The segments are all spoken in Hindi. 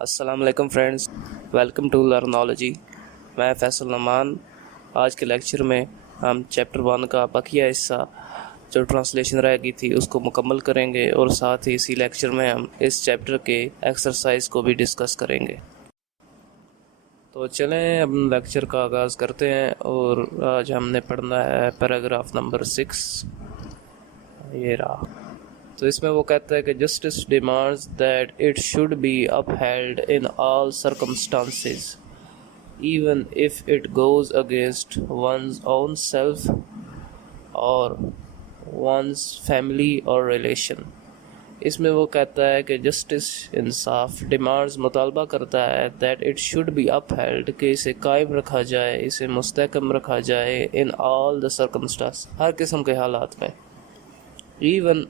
अस्सलाम वालेकुम फ्रेंड्स, वेलकम टू लर्नोलॉजी। मैं फैसल नमान। आज के लेक्चर में हम चैप्टर 1 का बकिया हिस्सा जो ट्रांसलेशन रह गई थी उसको मुकम्मल करेंगे और साथ ही इसी लेक्चर में हम इस चैप्टर के एक्सरसाइज को भी डिस्कस करेंगे। तो चलें अब लेक्चर का आगाज़ करते हैं और आज हमने पढ़ना है पैराग्राफ नंबर 6। ये रहा। तो इसमें वो कहता है कि justice demands that it should be upheld in all circumstances even if it goes against one's own self और वंस फैमिली और रिलेशन। इसमें वो कहता है कि जस्टिस इंसाफ डिमांड्स मुतालबा करता है that it should be upheld कि इसे कायम रखा जाए, इसे मुस्तहकम रखा जाए इन ऑल द सर्कमस्टांस हर किस्म के हालात में। इवन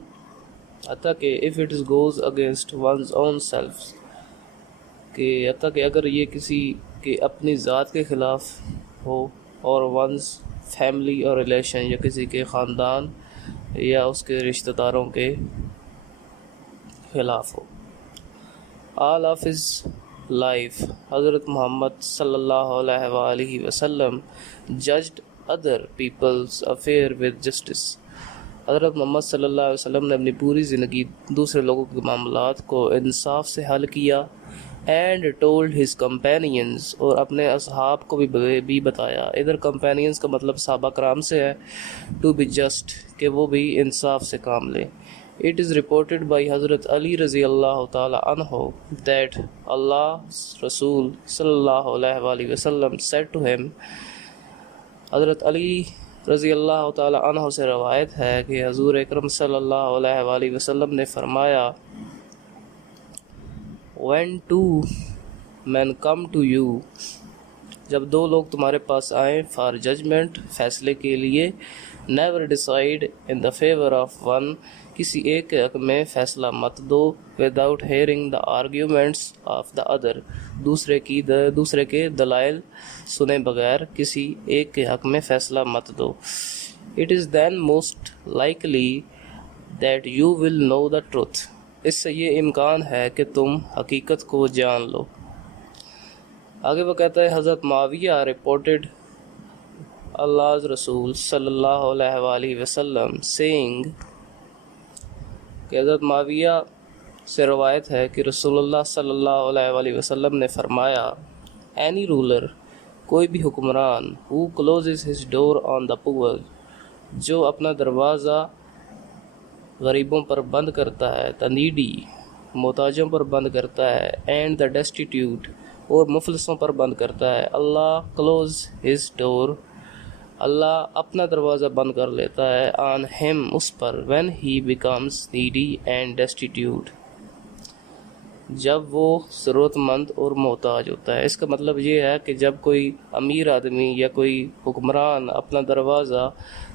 अतः कि if it goes against one's own self कि अतः कि अगर ये किसी के अपनी ज़ात के ख़िलाफ़ हो और वंस फैमिली और रिलेशन या किसी के ख़ानदान या उसके रिश्तेदारों के ख़िलाफ़ हो। ऑल ऑफ हिज लाइफ हज़रत मोहम्मद सल्लल्लाहु अलैहि वसल्लम judged other peoples affair with justice. हज़रत मोहम्मद सल्लल्लाहु अलैहि वसल्लम ने अपनी पूरी ज़िंदगी दूसरे लोगों के मामलात को इंसाफ से हल किया। एंड टोल्ड हिज कंपेनियंस और अपने असहाब को भी बताया। इधर कंपेनियंस का मतलब सहाबा कराम से है। टू बी जस्ट कि वो भी इंसाफ से काम लें। इट इज़ रिपोर्टेड बाई हज़रत अली रज़ी अल्लाह ताला अन्हु दैट अल्लाह रसूल सल्लल्लाहु अलैहि वसल्लम सेड टू हिम। हज़रत अली रज़ी अल्लाह ताला अन्हु से रवायत है कि हज़ूर अकरम सल्लल्लाहु अलैहि वसल्लम ने फरमाया, When two men come to you, जब दो लोग तुम्हारे पास आए फॉर जजमेंट फैसले के लिए, never decide in the favour of one, किसी एक के हक़ में फ़ैसला मत दो, without hearing the arguments of the other, दूसरे के दलाइल सुने बगैर किसी एक के हक़ में फ़ैसला मत दो। It is then most likely that you will know the truth, इससे ये इम्कान है कि तुम हकीकत को जान लो। आगे वो कहता है हज़रत माविया रिपोर्टेड अल्लाह रसूल सल्लल्लाहु अलैहि वसल्लम सेइंग कि हज़रत माविया से रवायत है कि रसूलुल्लाह सल्लल्लाहु अलैहि वसल्लम ने फरमाया, एनी रूलर, कोई भी हुक्मरान, who closes his door on the poor, जो अपना दरवाज़ा गरीबों पर बंद करता है, द नीडी, मोहताजों पर बंद करता है, एंड द डेस्टिट्यूट, और मुफलिसों पर बंद करता है, अल्लाह क्लोज हिज डोर, अल्लाह अपना दरवाज़ा बंद कर लेता है, ऑन हिम, उस पर, when he becomes needy and destitute, जब वो ज़रूरतमंद और मोहताज होता है। इसका मतलब ये है कि जब कोई अमीर आदमी या कोई हुक्मरान अपना दरवाज़ा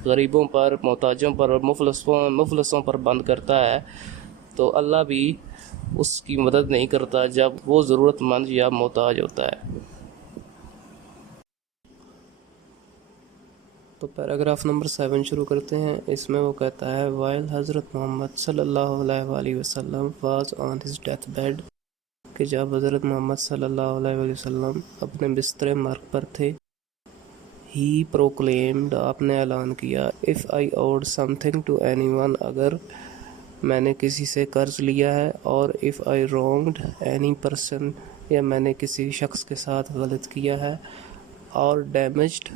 गरीबों पर, मोहताजों पर और मुफलिसों पर बंद करता है तो अल्लाह भी उसकी मदद नहीं करता जब वो ज़रूरतमंद या मोहताज होता है। तो पैराग्राफ नंबर 7 शुरू करते हैं। इसमें वो कहता है, वाइल हज़रत मोहम्मद सल्लल्लाहु अलैहि वसल्लम was on his death bed, कि जब हज़रत मोहम्मद सल्लल्लाहु अलैहि वसल्लम अपने बिस्तर मर्ग पर थे, ही प्रोक्लेम्ड, आपने ऐलान किया, if I owed something to anyone, अगर मैंने किसी से कर्ज लिया है, और if I wronged any person, या मैंने किसी शख्स के साथ गलत किया है, और डैमेज्ड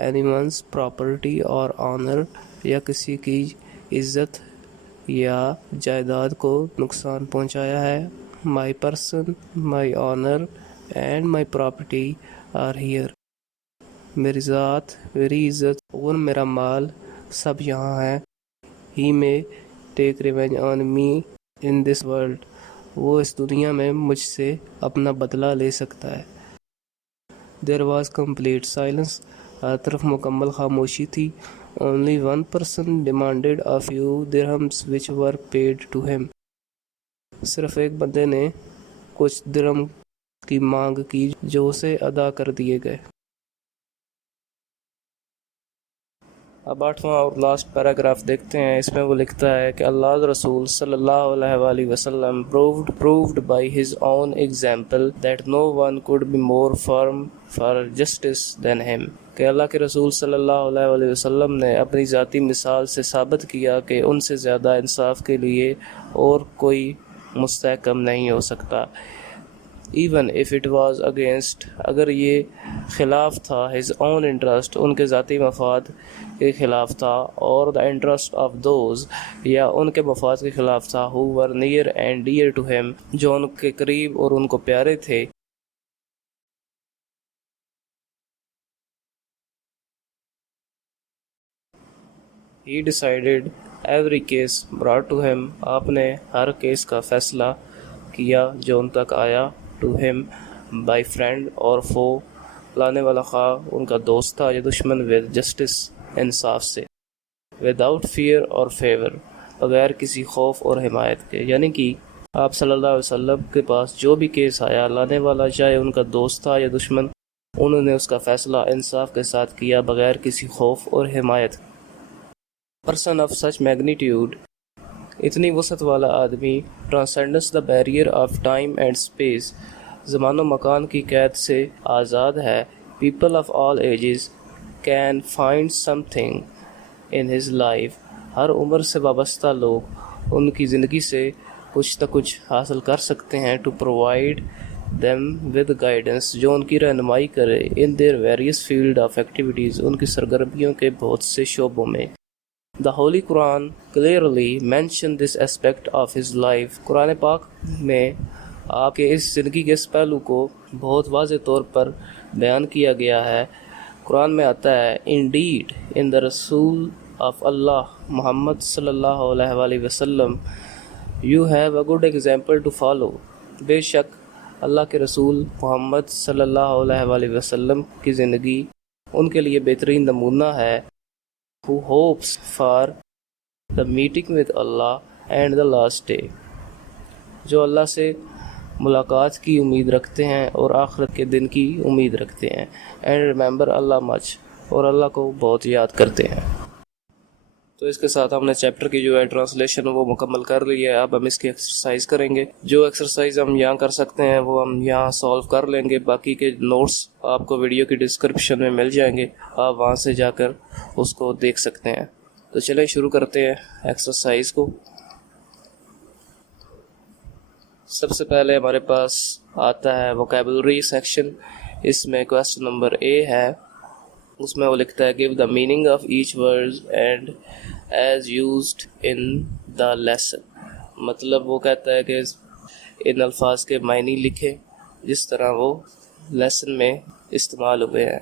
एनी वंस प्रॉपर्टी और ऑनर, या किसी की इज़्ज़त या जायदाद को नुकसान पहुंचाया है, my person, my honour and my property are here, मेरी ज़ात, मेरी इज़्ज़त और मेरा माल सब यहाँ है। He may take revenge on me in this world, वो इस दुनिया में मुझसे अपना बदला ले सकता है। देयर वॉज कम्प्लीट साइलेंस, हर तरफ मुकम्मल खामोशी थी। Only one person demanded a few dirhams which were paid to him, सिर्फ एक बंदे ने कुछ दिरहम की मांग की जो उसे अदा कर दिए गए। अब 8वां और लास्ट पैराग्राफ देखते हैं। इसमें वो लिखता है कि अल्लाह रसूल सल्लल्लाहु अलैहि वसल्लम proved by his own example that no one could be more firm for justice than him, कि अल्लाह के रसूल सल्लल्लाहु अलैहि वसल्लम ने अपनी ज़ाती मिसाल से साबित किया कि उनसे ज़्यादा इंसाफ के लिए और कोई मुस्तहकम नहीं हो सकता। Even if it was against, अगर ये ख़िलाफ़ था हिज ओन इंटरेस्ट, उनके ज़ाती मफाद के ख़िलाफ़ था, और द इंटरेस्ट ऑफ दोज, या उनके मफाद के ख़िलाफ़ था, who were near and dear to him, जो उनके करीब और उनको प्यारे थे। He decided every case brought to him, आपने हर केस का फ़ैसला किया जो उन तक आया, टू हिम बाई फ्रेंड और फो, लाने वाला खा उनका दोस्त था या दुश्मन, विद जस्टिस, इंसाफ से, विदाउट फियर और फेवर, बगैर किसी खौफ और हिमायत के। यानी कि आप सल्लल्लाहु अलैहि वसल्लम के पास जो भी केस आया, लाने वाला चाहे उनका दोस्त था या दुश्मन, उन्होंने उसका फ़ैसला इंसाफ के साथ किया, बगैर किसी खौफ और हिमायत। पर्सन ऑफ सच मैग्नीट्यूड, इतनी वसत वाला आदमी, transcendence the barrier of time and space, ज़मान व मकान की कैद से आज़ाद है। People of all ages can find something in his life, हर उम्र से वाबस्ता लोग उनकी ज़िंदगी से कुछ न कुछ हासिल कर सकते हैं। To provide them with guidance, जो उनकी रहनुमाई करे, in their various field of activities, उनकी सरगर्मियों के बहुत से शोबों में। The Holy Quran clearly mentioned this aspect of his life. Quran पाक में आपके इस ज़िंदगी के इस पहलू को बहुत वाज़े तौर पर बयान किया गया है। कुरान में आता है, Indeed, in the Rasul of Allah, Muhammad सल्लल्लाहु अलैहि वसल्लम, you have a good example to follow. बेशक अल्लाह के रसूल मोहम्मद सल्लल्लाहु अलैहि वसल्लम की ज़िंदगी उनके लिए बेहतरीन नमूना है। Who hopes for the meeting with Allah and the last day, जो अल्लाह से मुलाकात की उम्मीद रखते हैं और आखिरत के दिन की उम्मीद रखते हैं। एंड रिमेंबर अल्लाह मच, और अल्लाह को बहुत याद करते हैं। तो इसके साथ हमने चैप्टर की जो है ट्रांसलेशन वो मुकम्मल कर ली है। अब हम इसकी एक्सरसाइज करेंगे। जो एक्सरसाइज हम यहाँ कर सकते हैं वो हम यहाँ सॉल्व कर लेंगे। बाकी के नोट्स आपको वीडियो की डिस्क्रिप्शन में मिल जाएंगे, आप वहाँ से जाकर उसको देख सकते हैं। तो चलें शुरू करते हैं एक्सरसाइज को। सबसे पहले हमारे पास आता है वोकैबुलरी सेक्शन। इसमें क्वेश्चन नंबर ए है, उसमें वो लिखता है, give the meaning of each word and as used in the lesson. मतलब वो कहता है कि इन अल्फाज के मायने लिखे जिस तरह वो लेसन में इस्तेमाल हुए हैं।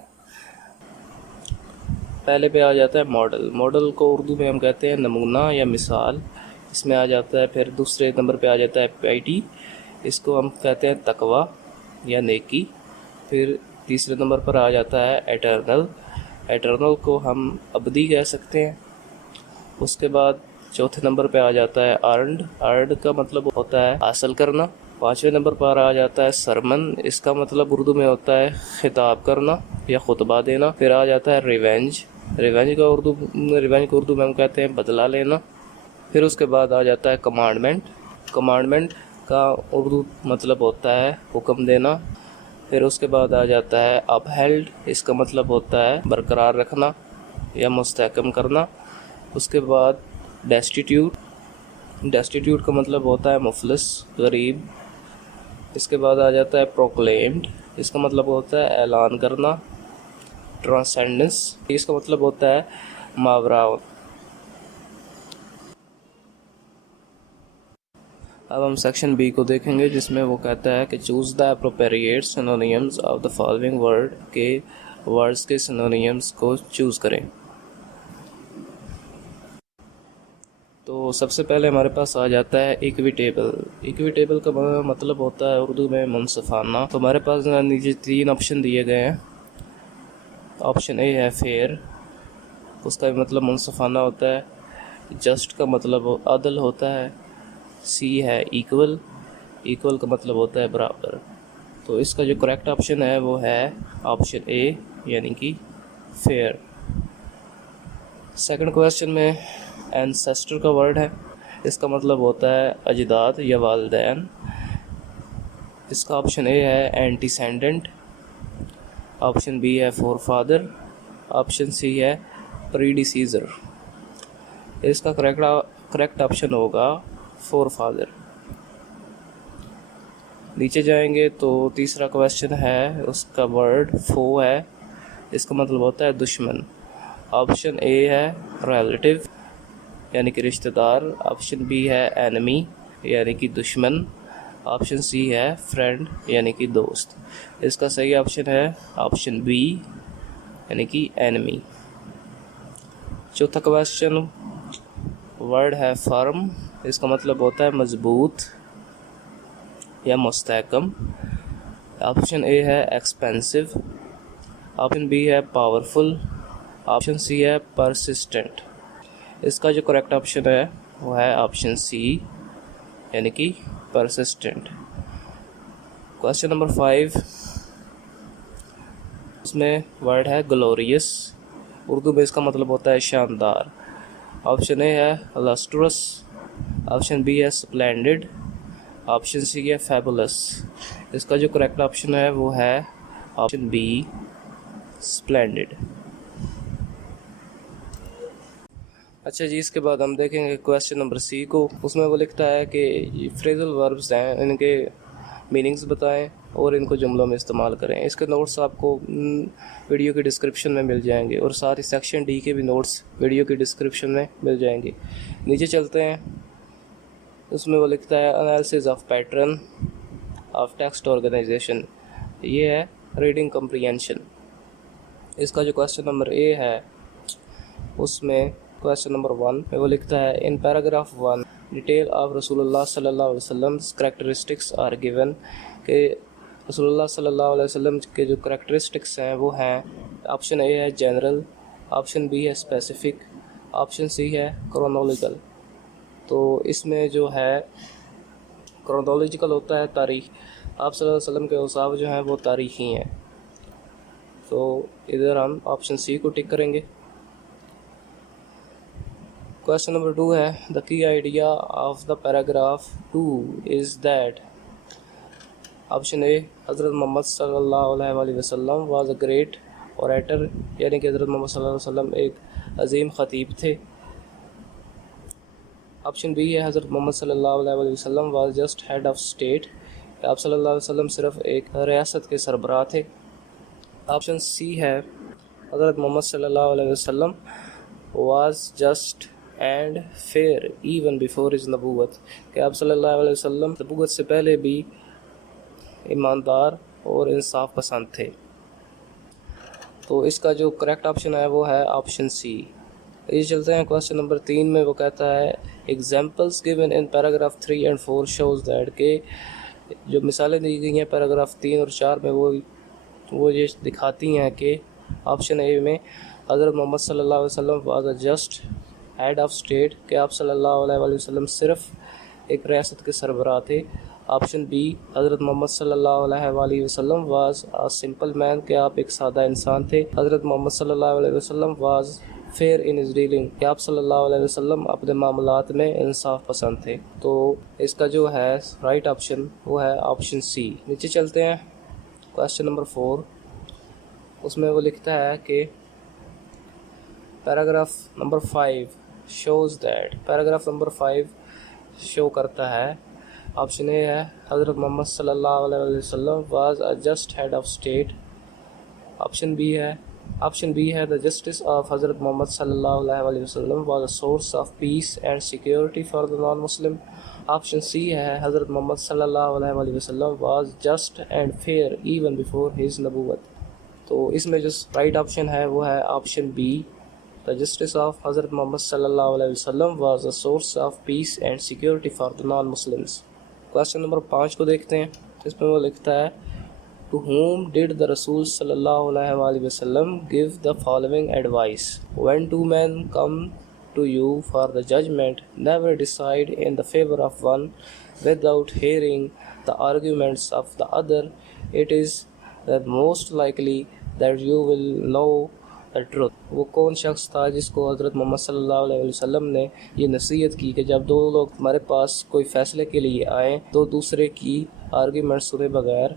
पहले पे आ जाता है मॉडल। मॉडल को उर्दू में हम कहते हैं नमूना या मिसाल। इसमें आ जाता है, फिर दूसरे नंबर पे आ जाता है पाइटी, इसको हम कहते हैं तकवा या नेकी। फिर तीसरे नंबर पर आ जाता है एटर्नल। एटर्नल को हम अबदी कह सकते हैं। उसके बाद चौथे नंबर पे आ जाता है अर्नड। अर्नड का मतलब होता है हासिल करना। पाँचवें नंबर पर आ जाता है सरमन। इसका मतलब उर्दू में होता है खिताब करना या खुतबा देना। फिर आ जाता है रिवेंज। रिवेंज को उर्दू में हम कहते हैं बदला लेना। फिर उसके बाद आ जाता है कमांडमेंट। कमांडमेंट का उर्दू मतलब होता है हुक्म देना। फिर उसके बाद आ जाता है अपहेल्ड। इसका मतलब होता है बरकरार रखना या मुस्तहकम करना। उसके बाद डेस्टिट्यूट। डेस्टिट्यूट का मतलब होता है मुफलिस, गरीब। इसके बाद आ जाता है प्रोक्लेम्ड। इसका मतलब होता है ऐलान करना। ट्रांसेंडेंस, इसका मतलब होता है मावरा। अब हम सेक्शन बी को देखेंगे, जिसमें वो कहता है कि choose the appropriate synonyms of the following word, के वर्ड्स के सिनोनिम्स को चूज़ करें। तो सबसे पहले हमारे पास आ जाता है इक्विटेबल। इक्विटेबल का मतलब होता है उर्दू में मुनसफाना। तो हमारे पास नीचे 3 ऑप्शन दिए गए हैं। ऑप्शन ए है फेयर, उसका मतलब मुनसफाना होता है। जस्ट का मतलब अदल होता है। सी है इक्वल, इक्वल का मतलब होता है बराबर। तो इसका जो करेक्ट ऑप्शन है वो है ऑप्शन ए, यानी कि फेयर। सेकंड क्वेश्चन में एंसेस्टर का वर्ड है, इसका मतलब होता है अजदाद या वालिदैन। इसका ऑप्शन ए है एंटीसेंडेंट, ऑप्शन बी है फोरफादर, ऑप्शन सी है प्रीडिसीजर। इसका करेक्ट ऑप्शन होगा फोरफादर। नीचे जाएंगे तो तीसरा क्वेश्चन है, उसका वर्ड फो है, इसका मतलब होता है दुश्मन। ऑप्शन ए है रिलेटिव यानी कि रिश्तेदार, ऑप्शन बी है एनिमी यानी कि दुश्मन, ऑप्शन सी है फ्रेंड यानी कि दोस्त। इसका सही ऑप्शन है ऑप्शन बी यानी कि एनिमी। चौथा क्वेश्चन वर्ड है फर्म, इसका मतलब होता है मजबूत या मुस्तहकम। ऑप्शन ए है एक्सपेंसिव, ऑप्शन बी है पावरफुल, ऑप्शन सी है परसिस्टेंट। इसका जो करेक्ट ऑप्शन है वो है ऑप्शन सी यानी कि परसिस्टेंट। क्वेश्चन नंबर 5, इसमें वर्ड है ग्लोरियस, उर्दू में इसका मतलब होता है शानदार। ऑप्शन ए है लस्ट्रस, ऑप्शन बी है स्प्लेंडिड, ऑप्शन सी है फैबुलस। इसका जो करेक्ट ऑप्शन है वो है ऑप्शन बी स्प्लेंडिड। अच्छा जी, इसके बाद हम देखेंगे क्वेश्चन नंबर सी को। उसमें वो लिखता है कि फ्रेजल वर्ब्स हैं, इनके मीनिंग्स बताएं और इनको जुमलों में इस्तेमाल करें। इसके नोट्स आपको वीडियो के डिस्क्रिप्शन में मिल जाएंगे और साथ ही सेक्शन डी के भी नोट्स वीडियो के डिस्क्रिप्शन में मिल जाएंगे। नीचे चलते हैं, उसमें वो लिखता है analysis of pattern of text organisation, ये है रीडिंग कम्प्रीहेंशन। इसका जो क्वेश्चन नंबर ए है, उसमें क्वेश्चन नंबर 1 में वो लिखता है इन पैराग्राफ 1 डिटेल ऑफ रसूलुल्लाह सल्लल्लाहु अलैहि वसल्लम कैरेक्टरिस्टिक्स आर गिवन, के रसूलुल्लाह सल्लल्लाहु अलैहि वसल्लम के जो कैरेक्टरिस्टिक्स हैं वो हैं, ऑप्शन ए है जनरल, ऑप्शन बी है स्पेसिफिक, ऑप्शन सी है क्रोनोलॉजिकल। तो इसमें जो है क्रोनोलॉजिकल होता है तारीख़, आप सल्लल्लाहु अलैहि वसल्लम के औसाफ जो हैं वो तारीख़ी हैं, तो इधर हम ऑप्शन सी को टिक करेंगे। क्वेश्चन नंबर 2 है the key idea of the paragraph 2 is that, option A हज़रत मोहम्मद सल्लल्लाहु अलैहि वसल्लम वाज अ ग्रेट ओरेटर, यानी कि हज़रत मोहम्मद सल्लल्लाहु अलैहि वसल्लम एक अजीम ख़तीब थे। ऑप्शन बी है हज़रत मोहम्मद सल्लल्लाहु अलैहि वसल्लम was just head of state, आप सल्लल्लाहु अलैहि वसल्लम सिर्फ एक रियासत के सरबराह थे। ऑप्शन सी है हज़रत मोहम्मद सल्लल्लाहु अलैहि वसल्लम was just and fair even before is नबूवत, कि आप सल्लल्लाहु अलैहि वसल्लम नबूवत से पहले भी ईमानदार और इंसाफ पसंद थे। तो इसका जो करेक्ट ऑप्शन है वो है ऑप्शन सी। ये चलते हैं क्वेश्चन नंबर 3 में, वो कहता है examples given in paragraph 3 and 4 shows that, के जो मिसालें दी गई हैं पैराग्राफ 3 और 4 में वो ये दिखाती हैं कि ऑप्शन ए में हज़रत मोहम्मद सल्लल्लाहु अलैहि वसल्लम was a just head of state, कि आप सल्लल्लाहु अलैहि वसल्लम सिर्फ एक रियासत के सरबराह थे। ऑप्शन बी हज़रत मोहम्मद सल्लल्लाहु अलैहि वसल्लम वाज अ सिंपल मैन, कि आप एक सादा इंसान थे। हज़रत मोहम्मद सल्लल्लाहु अलैहि वसल्लम was fair in is dealing, कि आप सल्लल्लाहु अलैहि वसल्लम अपने मामलात में इंसाफ पसंद थे। तो इसका जो है राइट ऑप्शन वो है ऑप्शन सी। नीचे चलते हैं क्वेश्चन नंबर 4, उसमें वो लिखता है कि paragraph number 5 shows that, paragraph number 5 show करता है, ऑप्शन ए है हज़रत मोहम्मद सल्लल्लाहु अलैहि वसल्लम was a just head of state, option B है द जस्टिस ऑफ हज़रत मोहम्मद सल्लल्लाहु अलैहि वसल्लम was a source of peace and security for the non Muslim, option C है हज़रत मोहम्मद सल्लल्लाहु अलैहि वसल्लम was just and fair even before his नबूवत। तो इसमें जो राइट ऑप्शन है वो है option B, the justice of हज़रत मोहम्मद सल्लल्लाहु अलैहि वसल्लम was a source of peace and security for the non Muslims. Question number 5 को देखते हैं, इसमें वो लिखता है to whom did the Rasul sallallahu alaihi wasallam give the following advice, when two men come to you for the judgment, never decide in the favor of one without hearing the arguments of the other, it is the most likely that you will know the truth. वो कौन शख्स था जिसको हज़रत मोहम्मद सल्लल्लाहु अलैहि वसल्लम ने ये नसीहत की कि जब दो लोग तुम्हारे पास कोई फ़ैसले के लिए आएँ तो दूसरे की आर्गूमेंट सुने बगैर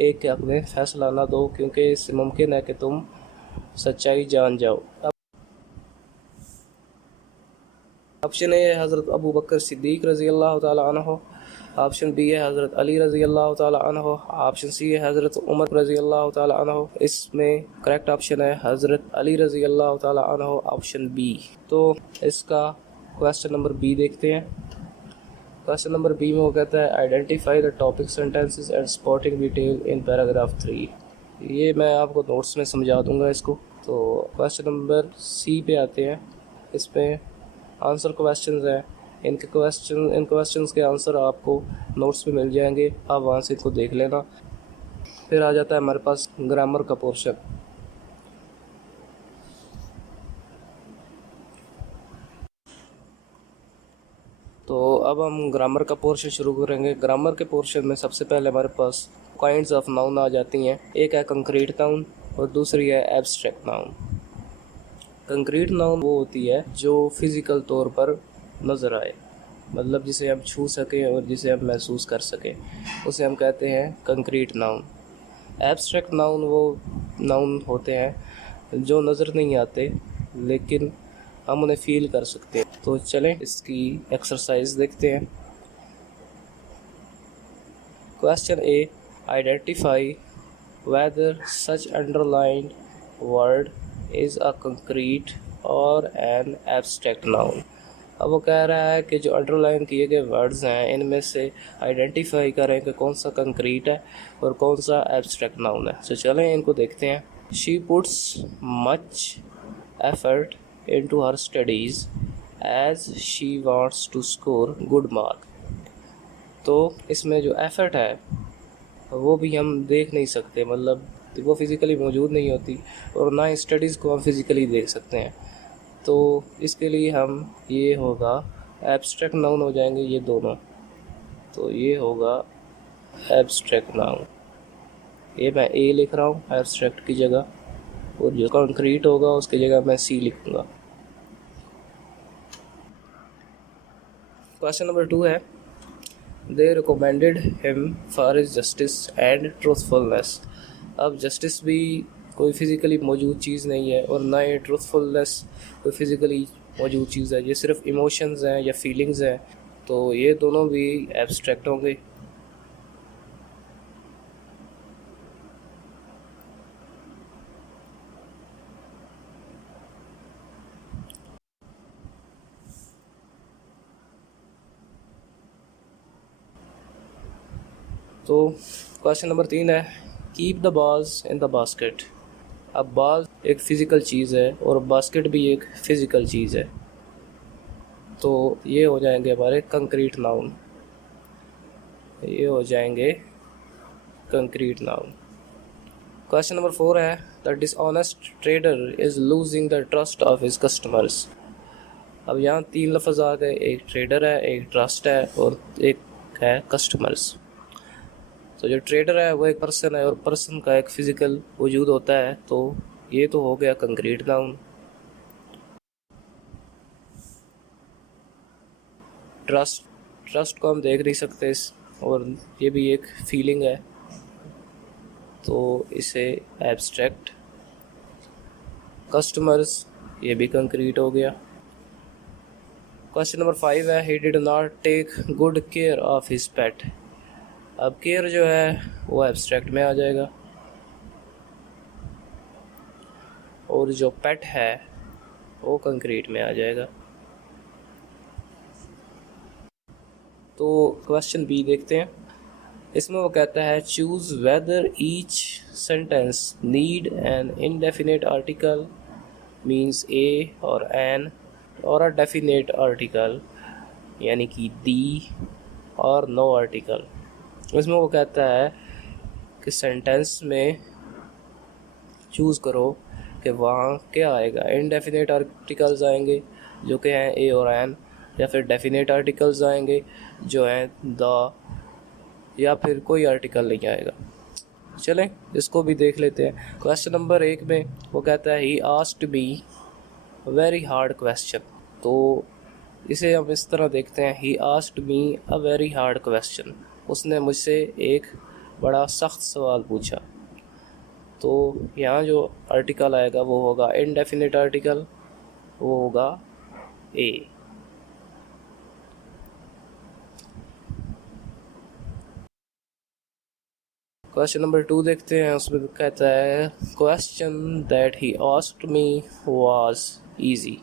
एक के हक़ में फ़ैसला ना दो, क्योंकि इससे मुमकिन है कि तुम सच्चाई जान जाओ। ऑप्शन ए है हज़रत अबू बकर सिद्दीक़ रज़ी अल्लाह ताला अन्हु, ऑप्शन बी है हज़रत अली रज़ी अल्लाह ताला अन्हु, ऑप्शन सी है हज़रत उमर रज़ी अल्लाह ताला अन्हु। इसमें करेक्ट ऑप्शन है हज़रत अली रज़ी अल्लाह ताला अन्हु, ऑप्शन बी। तो इसका क्वेश्चन नंबर बी देखते हैं। क्वेश्चन नंबर बी में वो कहता है identify the topic sentences and spotting detail in paragraph 3। ये मैं आपको नोट्स में समझा दूंगा इसको। तो क्वेश्चन नंबर सी पे आते हैं। इसमें आंसर क्वेश्चंस हैं। इन क्वेश्चंस के आंसर आपको नोट्स पे मिल जाएंगे, आप वहाँ से इनको देख लेना। फिर आ जाता है हमारे पास ग्रामर का पोर्शन। तो अब हम ग्रामर का पोर्शन शुरू करेंगे। ग्रामर के पोर्शन में सबसे पहले हमारे पास काइंड्स ऑफ नाउन आ जाती हैं। एक है कंक्रीट नाउन और दूसरी है एब्स्ट्रैक्ट नाउन। कंक्रीट नाउन वो होती है जो फिज़िकल तौर पर नज़र आए, मतलब जिसे हम छू सकें और जिसे हम महसूस कर सकें, उसे हम कहते हैं कंक्रीट नाउन। एब्स्ट्रैक्ट नाउन वो नाउन होते हैं जो नज़र नहीं आते लेकिन हम उन्हें फील कर सकते हैं। तो चलें इसकी एक्सरसाइज देखते हैं। Question A, identify whether such underlined word is a concrete और एन एब्स्ट्रैक्ट नाउन। अब वो कह रहा है कि जो अंडरलाइन किए गए वर्ड्स हैं इनमें से आइडेंटिफाई करें कि कौन सा कंक्रीट है और कौन सा एब्स्ट्रैक्ट नाउन है। तो चलें इनको देखते हैं। She puts much effort into her studies as she wants to score good mark. तो इसमें जो एफर्ट है वो भी हम देख नहीं सकते, मतलब वो फिज़िकली मौजूद नहीं होती, और ना स्टडीज़ को हम फिज़िकली देख सकते हैं। तो इसके लिए हम ये होगा एब्स्ट्रैक्ट नाउन हो जाएंगे ये दोनों। तो ये होगा एब्स्ट्रैक्ट नाउन। ये मैं ए लिख रहा हूँ एब्स्ट्रैक्ट की जगह, और जो कंक्रीट होगा उसकी जगह मैं सी लिखूँगा। क्वेश्चन नंबर 2 है they recommended him for his justice and truthfulness. अब जस्टिस भी कोई फ़िज़िकली मौजूद चीज़ नहीं है और ना ही ट्रूथफुलनेस कोई फ़िज़िकली मौजूद चीज़ है, ये सिर्फ इमोशंस हैं या फीलिंग्स हैं। तो ये दोनों भी एब्स्ट्रैक्ट होंगे। तो क्वेश्चन नंबर 3 है keep the balls in the basket. अब बॉल एक फ़िज़िकल चीज़ है और बास्केट भी एक फ़िज़िकल चीज़ है। तो ये हो जाएंगे हमारे कंक्रीट नाउन, ये हो जाएंगे कंक्रीट नाउन। क्वेश्चन नंबर 4 है the dishonest trader is losing the trust of his customers. अब यहाँ 3 लफ्ज़ आ गए, एक ट्रेडर है, एक ट्रस्ट है और एक है कस्टमर्स। तो जो ट्रेडर है वो एक पर्सन है और पर्सन का एक फ़िज़िकल वजूद होता है। तो ये तो हो गया कंक्रीट नाउन। ट्रस्ट को हम देख नहीं सकते और ये भी एक फीलिंग है, तो इसे एब्स्ट्रैक्ट। कस्टमर्स ये भी कंक्रीट हो गया। क्वेश्चन नंबर 5 है he did not take good care of his pet. अब केयर जो है वो एब्स्ट्रैक्ट में आ जाएगा और जो पेट है वो कंक्रीट में आ जाएगा। तो क्वेश्चन बी देखते हैं। इसमें वो कहता है choose whether each sentence need an indefinite article means a और एन और अ डेफिनेट आर्टिकल यानी कि दी और नो आर्टिकल। इसमें वो कहता है कि सेंटेंस में चूज़ करो कि वहाँ क्या आएगा। इनडेफिनेट आर्टिकल्स आएंगे जो कि हैं ए और एन, या फिर डेफिनेट आर्टिकल्स आएंगे जो हैं द, या फिर कोई आर्टिकल नहीं आएगा। चलें इसको भी देख लेते हैं। क्वेश्चन नंबर 1 में वो कहता है he asked me very hard question. तो इसे हम इस तरह देखते हैं, he asked me a very hard question, उसने मुझसे एक बड़ा सख्त सवाल पूछा। तो यहाँ जो आर्टिकल आएगा वो होगा इनडेफिनिट आर्टिकल, वो होगा ए। क्वेश्चन नंबर 2 देखते हैं, उसमें कहता है question that he asked me was easy.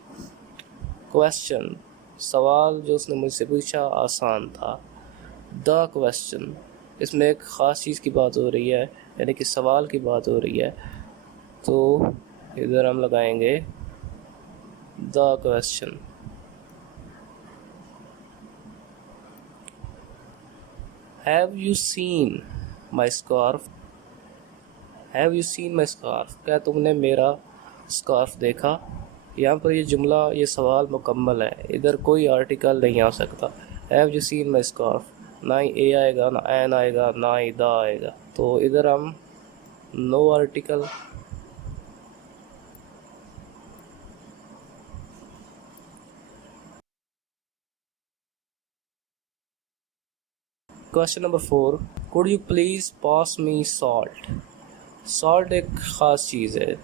Question सवाल जो उसने मुझसे पूछा आसान था। द क्वेश्चन इसमें एक ख़ास चीज़ की बात हो रही है, यानी कि सवाल की बात हो रही है, तो इधर हम लगाएंगे the question. Have you seen my scarf, have you seen my scarf, क्या तुमने मेरा स्कार्फ देखा। यहाँ पर ये जुमला, ये सवाल मुकम्मल है, इधर कोई आर्टिकल नहीं आ सकता। Have you seen my scarf, ना ही ए आएगा, ना एन आएगा, ना ही द आएगा, तो इधर हम no article. Question number 4, could you please pass me salt. Salt एक ख़ास चीज़ है,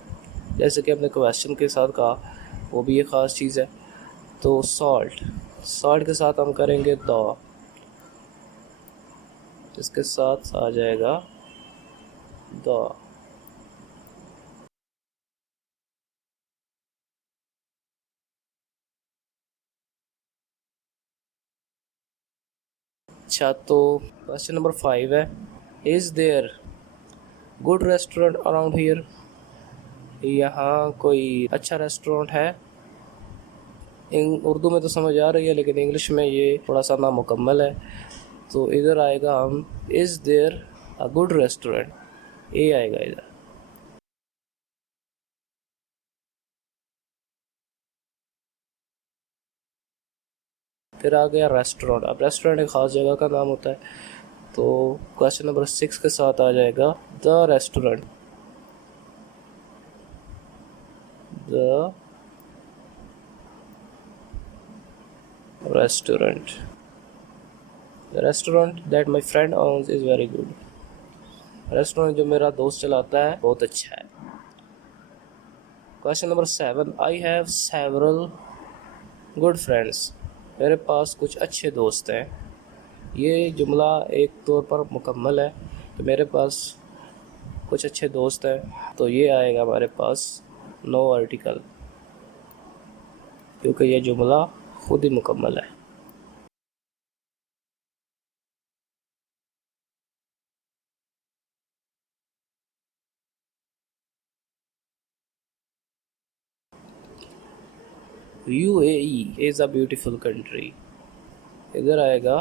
जैसे कि हमने क्वेश्चन के साथ कहा, वो भी एक ख़ास चीज़ है। तो सॉल्ट, सॉल्ट के साथ हम करेंगे द, इसके साथ आ जाएगा द। अच्छा, तो क्वेश्चन नंबर 5 है, is there good restaurant around here. यहाँ कोई अच्छा रेस्टोरेंट है। उर्दू में तो समझ आ रही है, लेकिन इंग्लिश में ये थोड़ा सा नामुकम्मल है, तो इधर आएगा हम is there a good restaurant, a आएगा इधर। फिर आ गया रेस्टोरेंट। अब रेस्टोरेंट एक ख़ास जगह का नाम होता है, तो क्वेश्चन नंबर 6 के साथ आ जाएगा the restaurant, the restaurant, the restaurant that my friend owns is very good. Restaurant जो मेरा दोस्त चलाता है बहुत अच्छा है। Question number 7, I have several good friends, मेरे पास कुछ अच्छे दोस्त हैं। ये जुमला एक तौर पर मुकम्मल है कि मेरे पास कुछ अच्छे दोस्त हैं, तो ये आएगा हमारे पास नो आर्टिकल, क्योंकि ये जुमला खुद ही मुकम्मल है। UAE is a beautiful country, इधर आएगा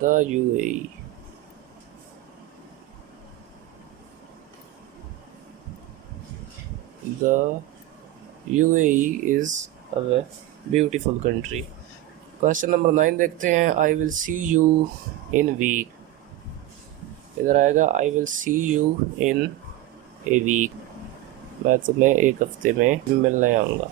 the UAE। The UAE is a beautiful country. Question number 9 देखते हैं, I will see you in week, इधर आएगा I will see you in a week, मैं तुम्हें एक हफ्ते में मिलने आऊँगा।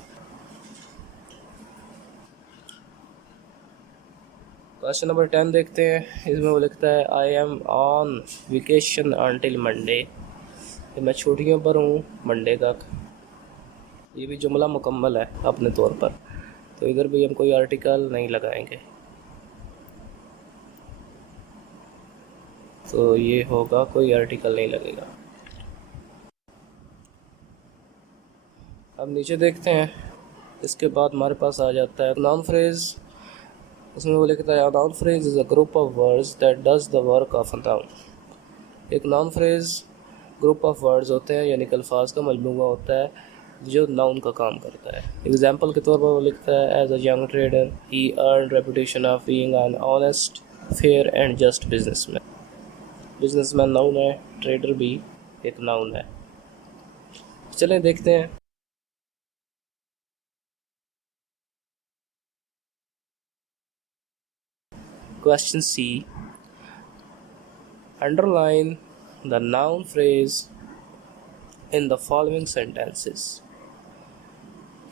क्वेश्चन नंबर 10 देखते हैं, इसमें वो लिखता है I am on vacation until Monday, मैं छुट्टियों पर हूँ मंडे तक। ये भी जुमला मुकम्मल है अपने तौर पर, तो इधर भी हम कोई आर्टिकल नहीं लगाएंगे, तो ये होगा कोई आर्टिकल नहीं लगेगा। अब नीचे देखते हैं, इसके बाद हमारे पास आ जाता है नाउन फ्रेज। उसमें वो लिखता है noun phrase is a group of words that does the work of a noun. एक noun phrase group of words होते हैं, यानी कि अल्फाज का मजमूआ होता है जो नाउन का काम करता है। एग्जाम्पल के तौर पर वो लिखता है as a young trader he earn reputation of being an honest fair and just businessman. Businessman noun है, ट्रेडर भी एक नाउन है। चलें देखते हैं। Question C, Underline the noun phrase in the following sentences.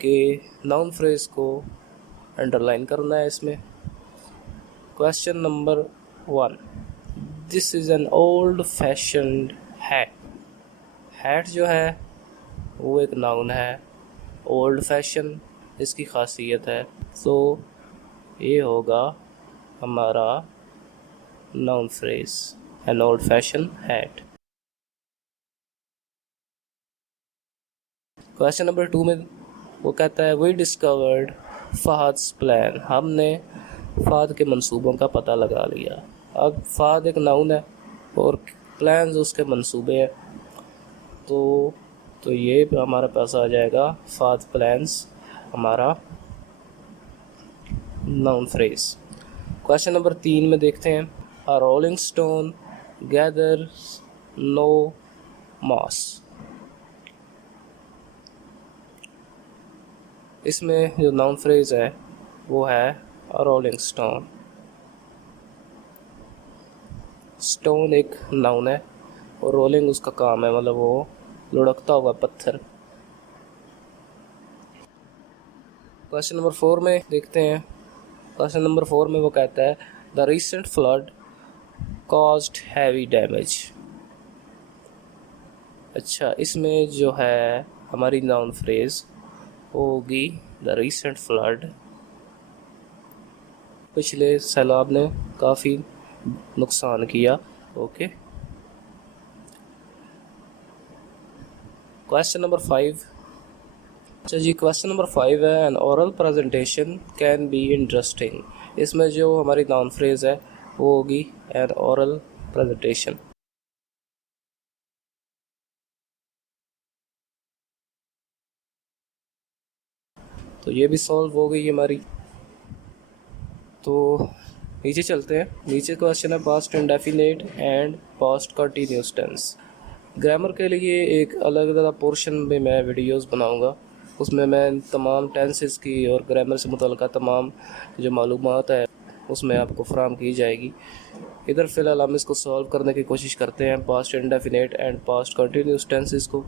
के noun phrase को underline करना है इसमें. Question number 1. This is an old fashioned hat. Hat जो है वो एक noun है. Old fashion इसकी खासियत है, तो ये होगा हमारा noun phrase, an old fashioned hat. Question number 2 में वो कहता है, वी डिस्कवर्ड फ़हद्स प्लान. हमने फ़हद के मंसूबों का पता लगा लिया. अब फ़हद एक नाउन है और प्लान्स उसके मंसूबे हैं, तो ये हमारे पास आ जाएगा फ़हद प्लान्स हमारा नाउन फ्रेज. क्वेश्चन नंबर 3 में देखते हैं, a rolling stone gather no moss. इसमें जो नाउन फ्रेज है वो है अ रोलिंग स्टोन. स्टोन एक नाउन है और रोलिंग उसका काम है, मतलब वो लुढ़कता हुआ पत्थर. क्वेश्चन नंबर 4 में देखते हैं. क्वेश्चन नंबर 4 में वो कहता है, the recent flood caused heavy damage. अच्छा, इसमें जो है हमारी नाउन फ्रेज होगी द रिसेंट फ्लड. पिछले सैलाब ने काफ़ी नुकसान किया. ओके. Question number 5. अच्छा जी, क्वेश्चन नंबर 5 है, N oral presentation can be interesting. इसमें जो हमारी नाउन फ्रेज है वो होगी एन ओरल प्रेजेंटेशन. तो ये भी सॉल्व हो गई हमारी. तो नीचे चलते हैं. नीचे क्वेश्चन है, past indefinite and past continuous tense. Grammar के लिए एक अलग अलग पोर्शन में मैं वीडियोस बनाऊंगा. उसमें मैं तमाम टेंसेस की और ग्रामर से मुतल्लिक़ तमाम जो मालूमात है उसमें आपको फराहम की जाएगी. इधर फ़िलहाल हम इसको सॉल्व करने की कोशिश करते हैं, past indefinite and past continuous tenses को.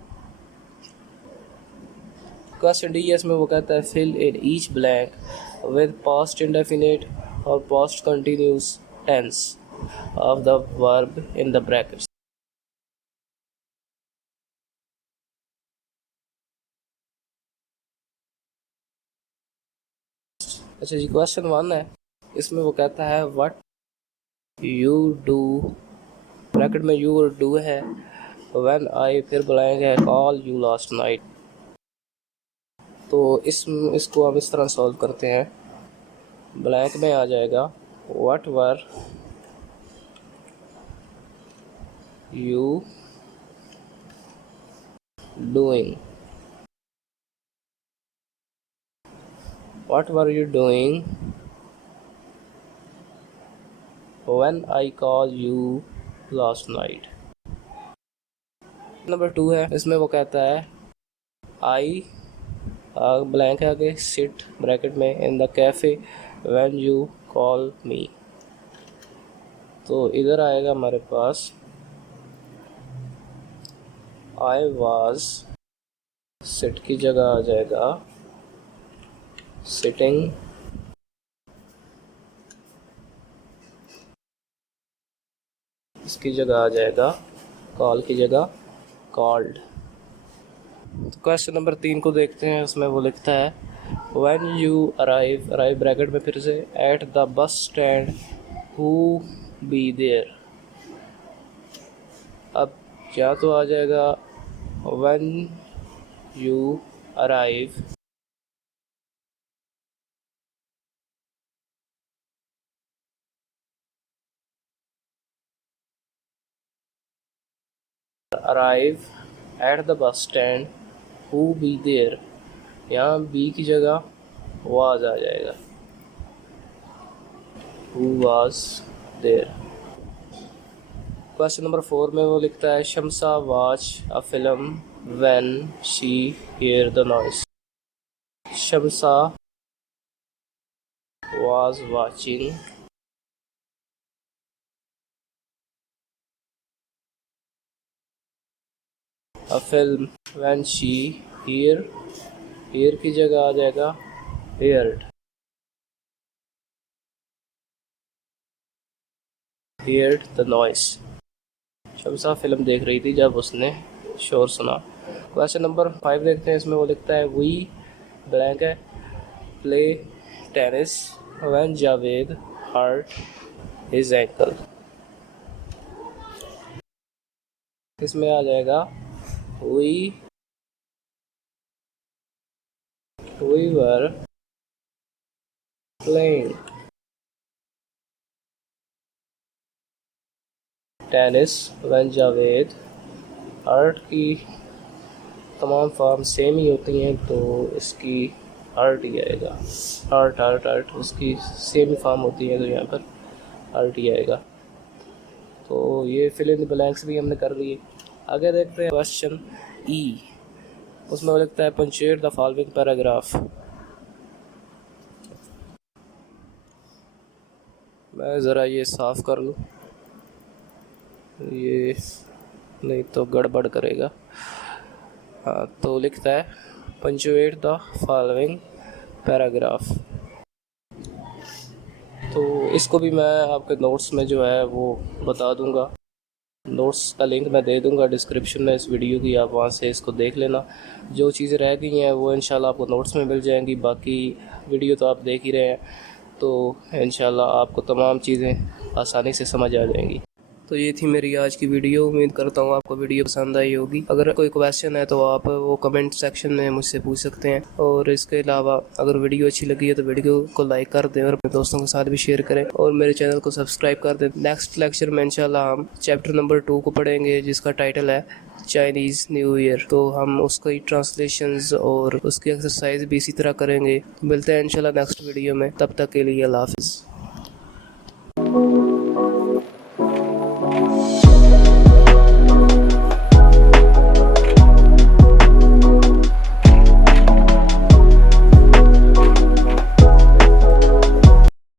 क्वेश्चन डी एस में वो कहता है, fill in each blank with past indefinite और past continuous tense of the verb in the brackets. अच्छा जी, क्वेश्चन 1 है. इसमें वो कहता है, व्हाट यू डू, ब्रैकेट में यू और डू है, व्हेन आई फिर ब्लैंक है, कॉल यू लास्ट नाइट. तो इसको हम इस तरह सॉल्व करते हैं. ब्लैंक में आ जाएगा, what were you doing, what were you doing when I call you last night. Number 2 है. इसमें वो कहता है, आई ब्लैंक है आगे, सिट ब्रैकेट में in the cafe when you call मी. तो इधर आएगा हमारे पास, आई वाज, सिट की जगह आ जाएगा सिटिंग, इसकी जगह आ जाएगा कॉल की जगह कॉल्ड. तो क्वेश्चन नंबर 3 को देखते हैं. उसमें वो लिखता है, when you arrive, arrive bracket में फिर से, at the bus stand who be there. अब क्या तो आ जाएगा, when you arrive arrive at the bus stand who be there. यहाँ बी की जगह वाज आ जाएगा, who was there. Question number 4 में वो लिखता है, Shamsa watch a film when she hear the noise. Shamsa was watching a film when she hear की जगह आ जाएगा heard the noise. Shamsa film देख रही थी जब उसने शोर सुना। क्वेश्चन नंबर 5 देखते हैं। इसमें वो लिखता है वी ब्लैंक है play tennis when Javed hurt his ankle. इसमें आ जाएगा we were playing tennis when Javed hurt की तमाम फॉर्म सेम ही होती हैं तो इसकी हर्ट ही आएगा। हर्ट उसकी सेम ही फॉर्म होती है तो यहाँ पर हर्ट ही आएगा। तो ये फिल इन द ब्लैंक्स भी हमने कर लिए। आगे देखते हैं क्वेश्चन ई। उसमें वो लिखता है पंचुएट द फॉलोइंग पैराग्राफ। मैं ज़रा ये साफ़ कर लूँ, ये नहीं तो गड़बड़ करेगा। हाँ, तो लिखता है पंचुएट द फॉलोइंग पैराग्राफ। तो इसको भी मैं आपके नोट्स में जो है वो बता दूंगा। नोट्स का लिंक मैं दे दूंगा डिस्क्रिप्शन में इस वीडियो की, आप वहाँ से इसको देख लेना। जो चीज़ें रह गई हैं वो इंशाल्लाह आपको नोट्स में मिल जाएंगी। बाकी वीडियो तो आप देख ही रहे हैं, तो इंशाल्लाह आपको तमाम चीज़ें आसानी से समझ आ जाएंगी। तो ये थी मेरी आज की वीडियो। उम्मीद करता हूँ आपको वीडियो पसंद आई होगी। अगर कोई क्वेश्चन है तो आप वो कमेंट सेक्शन में मुझसे पूछ सकते हैं। और इसके अलावा अगर वीडियो अच्छी लगी है तो वीडियो को लाइक कर दें और अपने दोस्तों के साथ भी शेयर करें और मेरे चैनल को सब्सक्राइब कर दें। नेक्स्ट लेक्चर में इंशाल्लाह हम चैप्टर नंबर 2 को पढ़ेंगे जिसका टाइटल है चाइनीज़ न्यू ईयर। तो हम उसकी ट्रांसलेशंस और उसकी एक्सरसाइज भी इसी तरह करेंगे। मिलते हैं इंशाल्लाह नेक्स्ट वीडियो में, तब तक के लिए अल्लाह हाफिज़।